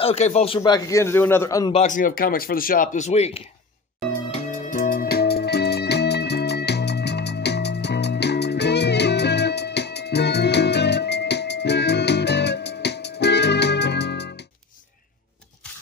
Okay, folks, we're back again to do another unboxing of comics for the shop this week.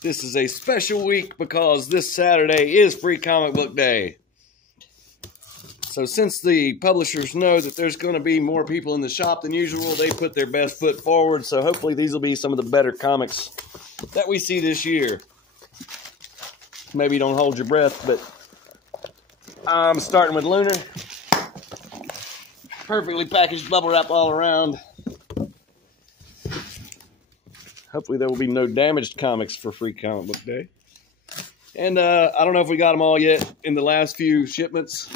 This is a special week because this Saturday is Free Comic Book Day. So since the publishers know that there's going to be more people in the shop than usual, they put their best foot forward. So hopefully these will be some of the better comics that we see this year. Maybe don't hold your breath, but I'm starting with Lunar. Perfectly packaged bubble wrap all around. Hopefully there will be no damaged comics for Free Comic Book Day. And I don't know if we got them all yet in the last few shipments.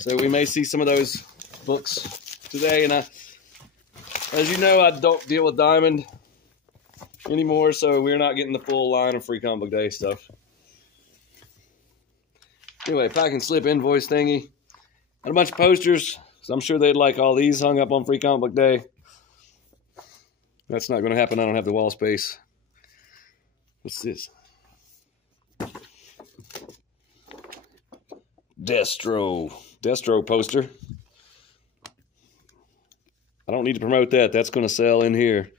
So we may see some of those books today. And as you know, I don't deal with Diamond anymore, so we're not getting the full line of Free Comic Book Day stuff. Anyway, pack and slip invoice thingy. And a bunch of posters. So I'm sure they'd like all these hung up on Free Comic Book Day. That's not going to happen. I don't have the wall space. What's this? Destro poster. I don't need to promote that. That's going to sell in here.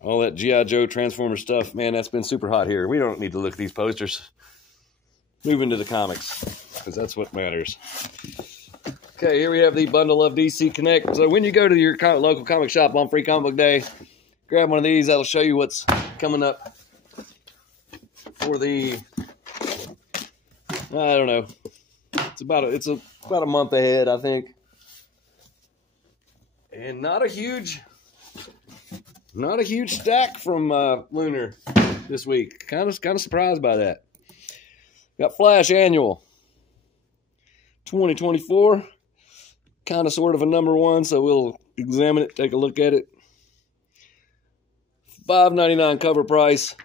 All that G.I. Joe Transformer stuff, man, that's been super hot here. We don't need to look at these posters. Move into the comics, because that's what matters. Okay, here we have the bundle of DC Connect. So when you go to your local comic shop on Free Comic Book Day, grab one of these. That'll show you what's coming up for the, I don't know. It's about a month ahead, I think. And not a huge stack from Lunar this week. Kind of surprised by that. Got Flash Annual 2024. Kind of sort of a #1, so we'll examine it, take a look at it. $5.99 cover price.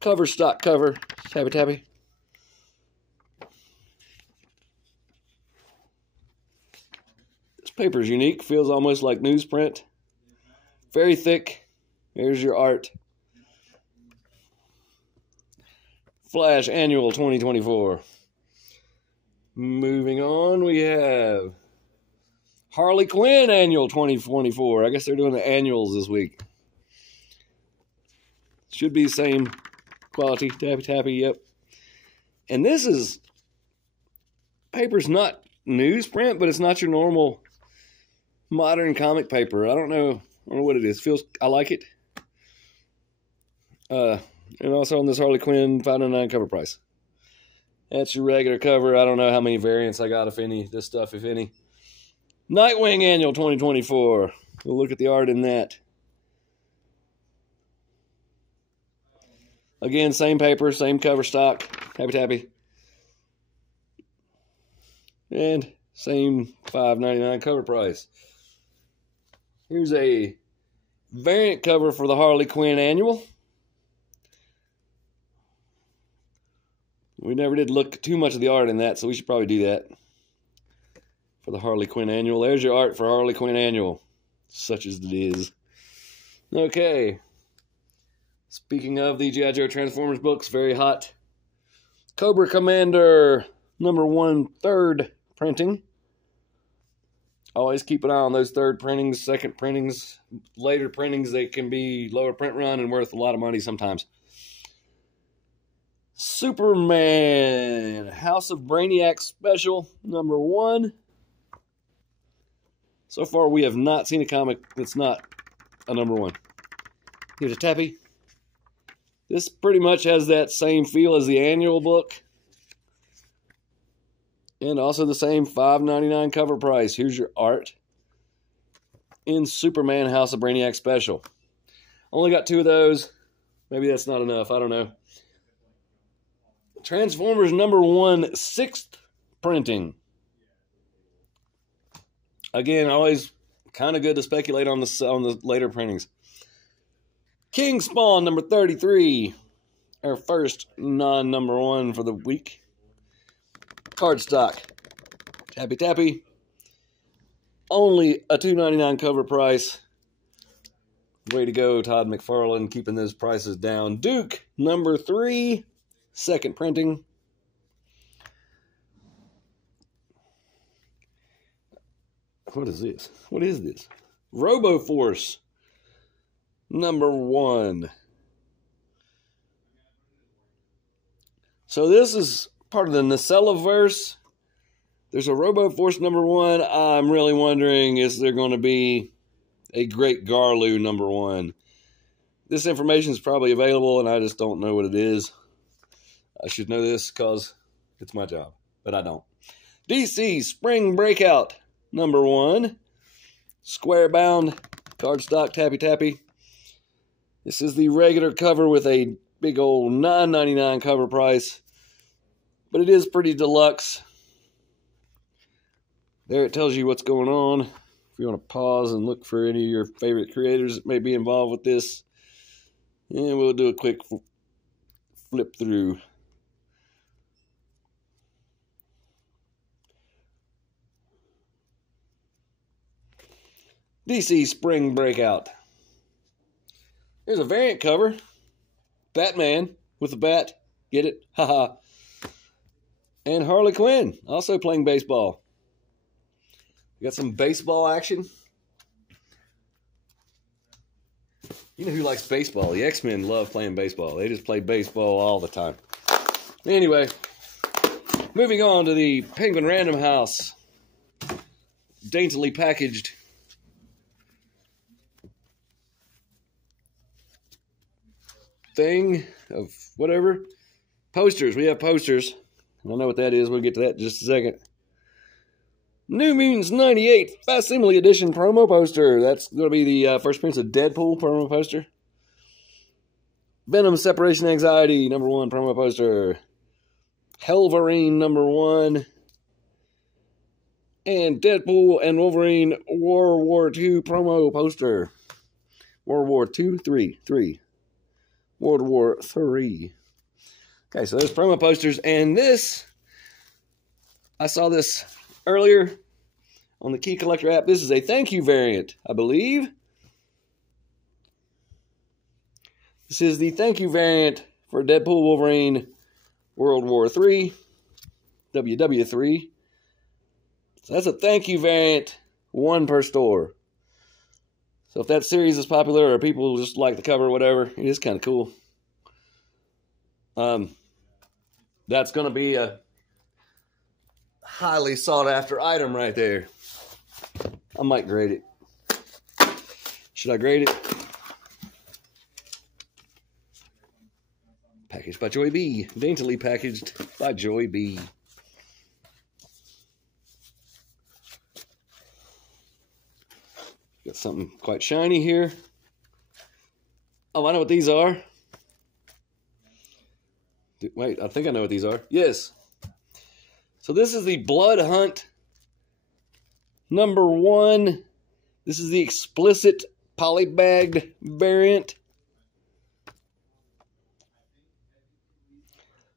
Cover stock cover. Tappy. This paper is unique. Feels almost like newsprint. Very thick. Here's your art. Flash Annual 2024. Moving on, we have Harley Quinn Annual 2024. I guess they're doing the annuals this week. Should be the same quality. Tappy, yep. And this is, paper's not newsprint, but it's not your normal modern comic paper. I don't know what it is. I like it. And also on this Harley Quinn, $5.99 cover price. That's your regular cover. I don't know how many variants I got, if any. This stuff, if any. Nightwing Annual 2024. We'll look at the art in that. Again, same paper, same cover stock. Tappy. And same $5.99 cover price. Here's a variant cover for the Harley Quinn Annual. We never did look too much of the art in that, so we should probably do that for the Harley Quinn Annual. There's your art for Harley Quinn Annual, such as it is. Okay. Speaking of the G.I. Joe Transformers books, very hot. Cobra Commander #1 third printing. Always keep an eye on those third printings, second printings, later printings. They can be lower print run and worth a lot of money sometimes. Superman House of Brainiac Special #1. So far, we have not seen a comic that's not a #1. Here's a tappy. This pretty much has that same feel as the annual book. And also the same $5.99 cover price. Here's your art in Superman House of Brainiac Special. Only got 2 of those. Maybe that's not enough. I don't know. Transformers #1 6th printing. Again, always kind of good to speculate on the later printings. King Spawn #33. Our first non-#1 for the week. Cardstock. Tappy. Only a $2.99 cover price. Way to go, Todd McFarlane, keeping those prices down. Duke, number 3, second printing. What is this? What is this? RoboForce, number 1. So this is part of the Nacellaverse. There's a RoboForce number 1. I'm really wondering, is there going to be a Great Garloo number 1? This information is probably available, and I just don't know what it is. I should know this because it's my job, but I don't. DC Spring Breakout number 1. Square bound, cardstock, tappy. This is the regular cover with a big old $9.99 cover price, but it is pretty deluxe. There it tells you what's going on. If you want to pause and look for any of your favorite creators that may be involved with this, and we'll do a quick flip through. DC Spring Breakout. Here's a variant cover. Batman with a bat. Get it? Haha. And Harley Quinn, also playing baseball. We got some baseball action. You know who likes baseball? The X-Men love playing baseball. They just play baseball all the time. Anyway, moving on to the Penguin Random House. Daintily packaged. Thing of whatever. Posters. We have posters. I don't know what that is. We'll get to that in just a second. New Mutants 98 Facsimile Edition promo poster. That's going to be the first Prince of Deadpool promo poster. Venom Separation Anxiety number 1 promo poster. Helverine number 1. And Deadpool and Wolverine World War II promo poster. World War II, 3. World War III. Okay, so there's promo posters. And this, I saw this earlier on the Key Collector app. This is a thank you variant, I believe. This is the thank you variant for Deadpool Wolverine World War III, WW3. So that's a thank you variant, 1 per store. So if that series is popular or people just like the cover or whatever, it is kind of cool. That's going to be a highly sought after item right there. I might grade it. Should I grade it? Packaged by Joy B. Daintily packaged by Joy B. Got something quite shiny here. Oh, I know what these are. Wait, I think I know what these are. Yes. So this is the Blood Hunt number 1. This is the explicit polybagged variant.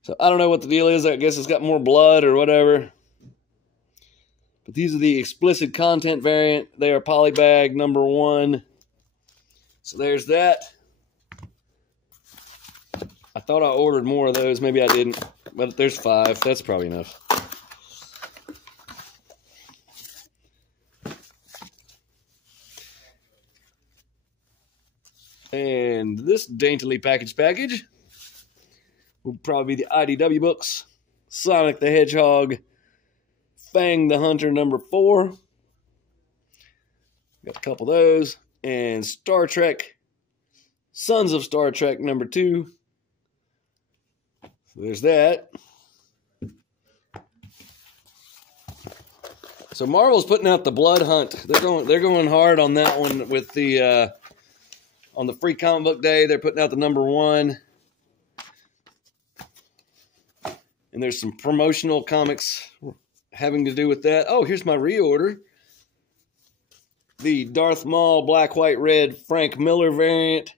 So I don't know what the deal is. I guess it's got more blood or whatever. But these are the explicit content variant. They are polybagged number 1. So there's that. I thought I ordered more of those. Maybe I didn't. But there's 5. That's probably enough. And this daintily packaged package will probably be the IDW books. Sonic the Hedgehog, Fang the Hunter number 4. Got a couple of those. And Star Trek, Sons of Star Trek number 2. So there's that. So Marvel's putting out the Blood Hunt. They're going hard on that one with the on the free comic book day. They're putting out the number 1. And there's some promotional comics having to do with that. Oh, here's my reorder. The Darth Maul Black, White, Red Frank Miller variant.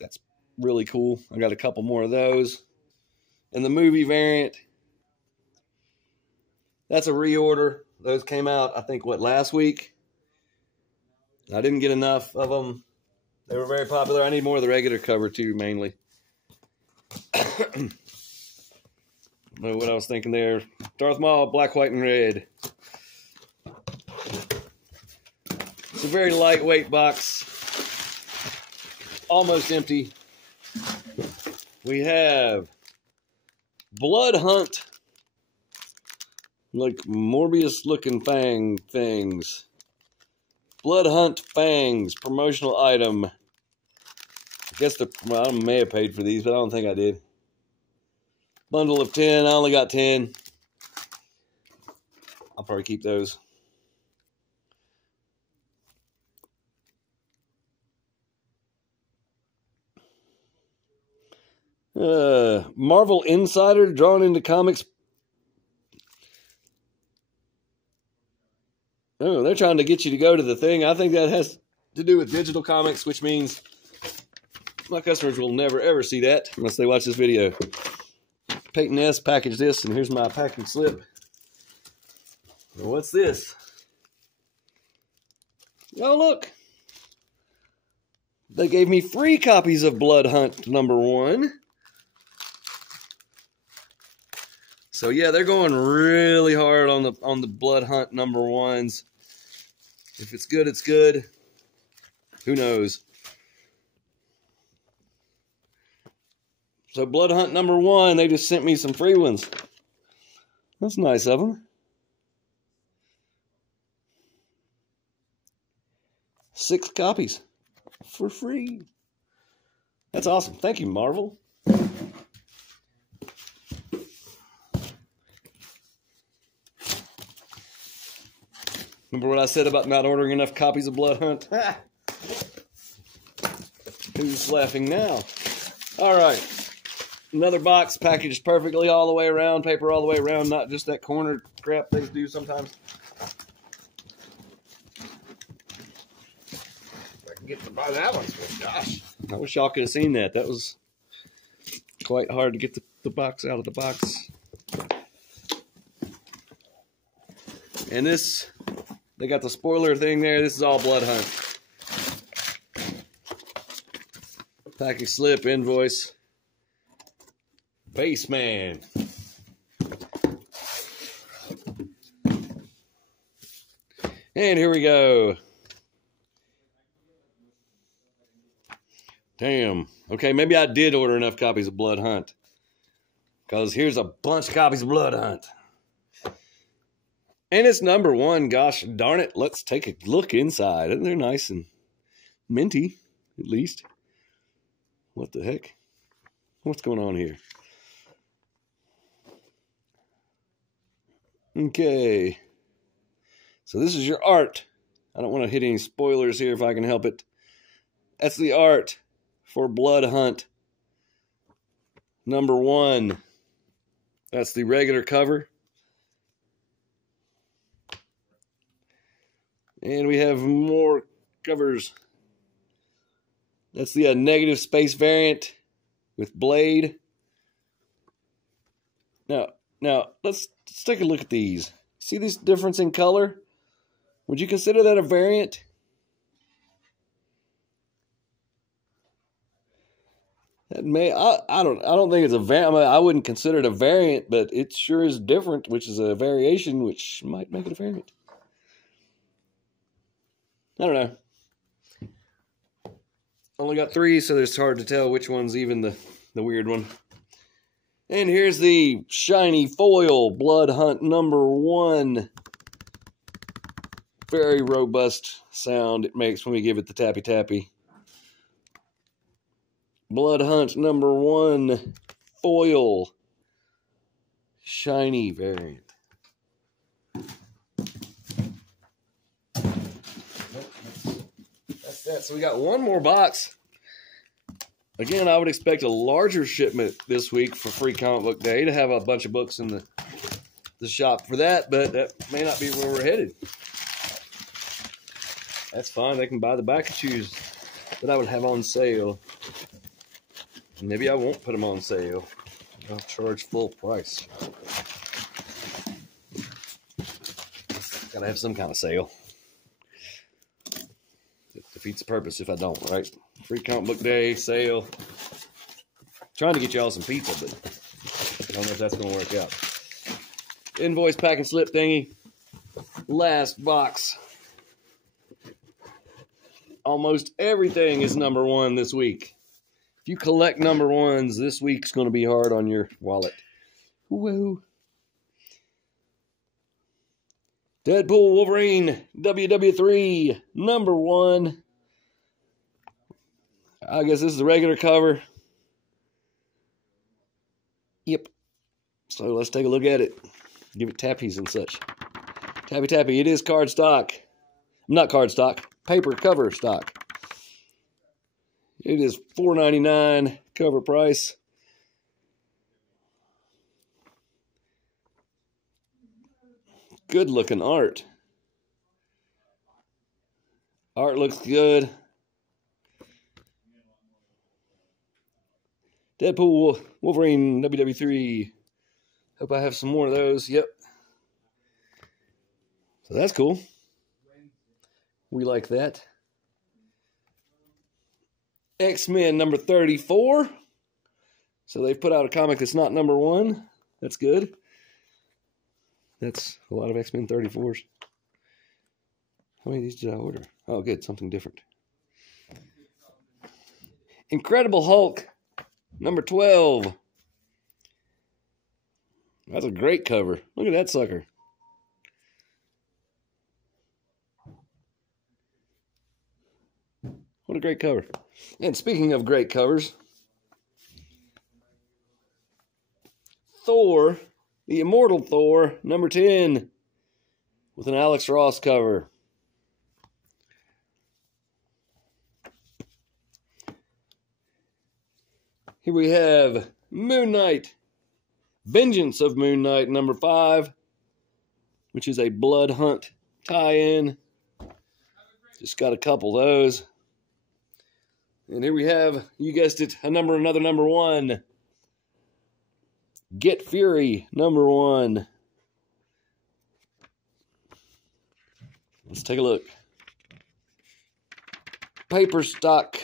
That's really cool. I got a couple more of those. And the movie variant. That's a reorder. Those came out, I think, last week? I didn't get enough of them. They were very popular. I need more of the regular cover too, mainly. Know what I was thinking there. Darth Maul, black, white, and red. It's a very lightweight box. Almost empty. We have Blood Hunt. Like Morbius looking fang things. Blood Hunt fangs. Promotional item. I guess I may have paid for these, but I don't think I did. Bundle of 10. I only got 10. I'll probably keep those. Marvel Insider drawn into comics. Oh, they're trying to get you to go to the thing. I think that has to do with digital comics, which means my customers will never ever see that unless they watch this video. Peyton S. packaged this, and here's my packing slip. Well, what's this? Oh, look. They gave me free copies of Blood Hunt #1. So yeah, they're going really hard on the Blood Hunt #1s. If it's good, it's good. Who knows? So Blood Hunt #1, they just sent me some free ones. That's nice of them. 6 copies for free. That's awesome. Thank you, Marvel. Remember what I said about not ordering enough copies of Blood Hunt? Who's laughing now? All right. Another box packaged perfectly all the way around, paper all the way around, not just that corner crap they do sometimes. If I can get to buy that one, gosh. I wish y'all could have seen that. That was quite hard to get the box out of the box. And this, they got the spoiler thing there. This is all Blood Hunt. Package slip, invoice. Baseman. And here we go. Damn. Okay, maybe I did order enough copies of Blood Hunt. Because here's a bunch of copies of Blood Hunt. And it's #1. Gosh darn it. Let's take a look inside. Isn't they nice and minty, at least? What the heck? What's going on here? Okay. So this is your art. I don't want to hit any spoilers here if I can help it. That's the art for Blood Hunt #1. That's the regular cover. And we have more covers. That's the negative space variant with Blade. Now let's take a look at these. See this difference in color? Would you consider that a variant? That may I don't think it's a variant. I wouldn't consider it a variant, but it sure is different, which is a variation, which might make it a variant. I don't know. Only got 3, so it's hard to tell which one's even the weird one. And here's the shiny foil Blood Hunt #1. Very robust sound it makes when we give it the tappy tappy. Blood Hunt #1 foil shiny variant. That's that. So we got one more box. Again, I would expect a larger shipment this week for Free Comic Book Day to have a bunch of books in the shop for that, but that may not be where we're headed. That's fine. They can buy the back issues that I would have on sale. Maybe I won't put them on sale. I'll charge full price. Gotta have some kind of sale. It defeats the purpose if I don't, right? Free comic book day sale. Trying to get y'all some pizza, but I don't know if that's going to work out. Invoice pack and slip thingy. Last box. Almost everything is number one this week. If you collect number ones, this week's going to be hard on your wallet. Whoa. Deadpool Wolverine WW3 number one. I guess this is the regular cover. Yep. So let's take a look at it. Give it tappies and such. Tappy tappy. It is card stock. Not card stock. Paper cover stock. It is $4.99 cover price. Good looking art. Art looks good. Deadpool Wolverine WW3. Hope I have some more of those. Yep. So that's cool. We like that. X-Men number 34. So they've put out a comic that's not number one. That's good. That's a lot of X-Men 34s. How many of these did I order? Oh, good. Something different. Incredible Hulk number 12. That's a great cover. Look at that sucker. What a great cover. And speaking of great covers, Thor, the Immortal Thor, number 10, with an Alex Ross cover. Here we have Moon Knight, Vengeance of Moon Knight, number 5, which is a Blood Hunt tie-in. Just got a couple of those. And here we have, you guessed it, another number 1. Get Fury, number 1. Let's take a look. Paper stock.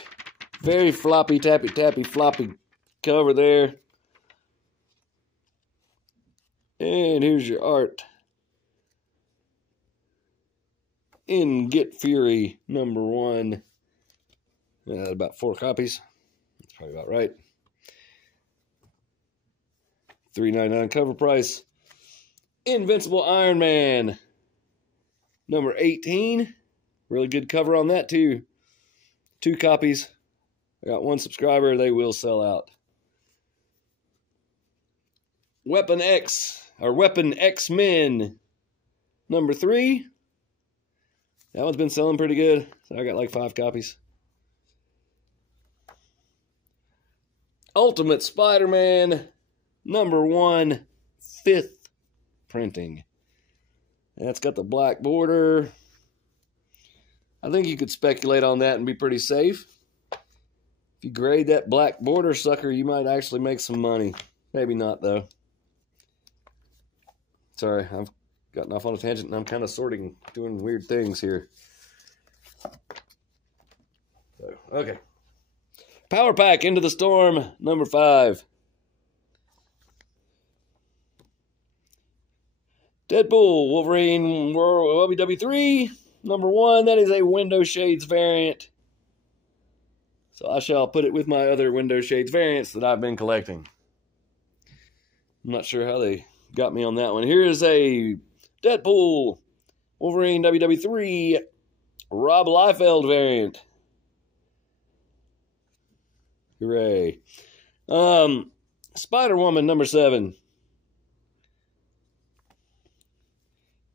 Very floppy, tappy, floppy cover there. And here's your art. In Get Fury, number 1. About 4 copies. That's probably about right. $3.99 cover price. Invincible Iron Man, number 18. Really good cover on that too. 2 copies. I got 1 subscriber. They will sell out. Weapon X-Men, number 3. That one's been selling pretty good. So I got like 5 copies. Ultimate Spider-Man, number 1, 5th printing. That's got the black border. I think you could speculate on that and be pretty safe. If you grade that black border sucker, you might actually make some money. Maybe not, though. Sorry, I've gotten off on a tangent and I'm kind of doing weird things here. So, okay. Power Pack Into the Storm, number 5. Deadpool Wolverine WW3, number 1. That is a Window Shades variant. So I shall put it with my other Window Shades variants that I've been collecting. I'm not sure how they got me on that one. Here is a Deadpool Wolverine WW3 Rob Liefeld variant. Hooray. Spider-Woman, number 7.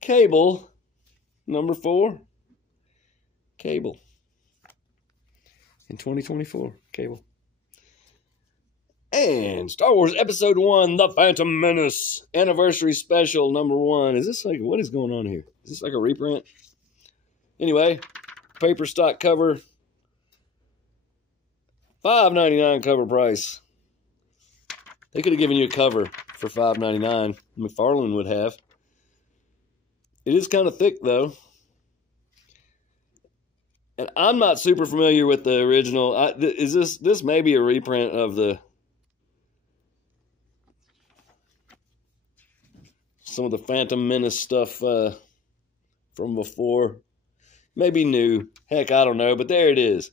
Cable, number 4. Cable. In 2024, Cable. And Star Wars Episode 1, The Phantom Menace Anniversary Special, number 1. Is this like, what is going on here? Is this like a reprint? Anyway, paper stock cover. $5.99 cover price. They could have given you a cover for $5.99. McFarlane would have. It is kind of thick, though. And I'm not super familiar with the original. Is this may be a reprint of some of the Phantom Menace stuff from before. Maybe new. Heck, I don't know. But there it is.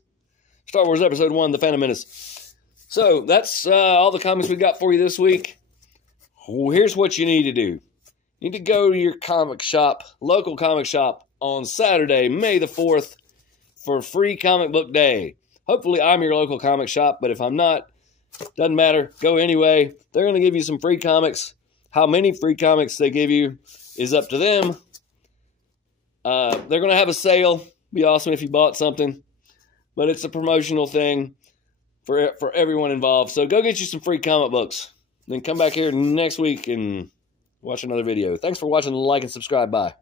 Star Wars Episode 1, The Phantom Menace. So that's all the comics we got for you this week. Here's what you need to do. You need to go to your comic shop, local comic shop, on Saturday, May the 4th, for free comic book day. Hopefully I'm your local comic shop, but if I'm not, doesn't matter. Go anyway. They're going to give you some free comics. How many free comics they give you is up to them. They're going to have a sale. Be awesome if you bought something. But it's a promotional thing for everyone involved. So go get you some free comic books. Then come back here next week and watch another video. Thanks for watching. Like and subscribe. Bye.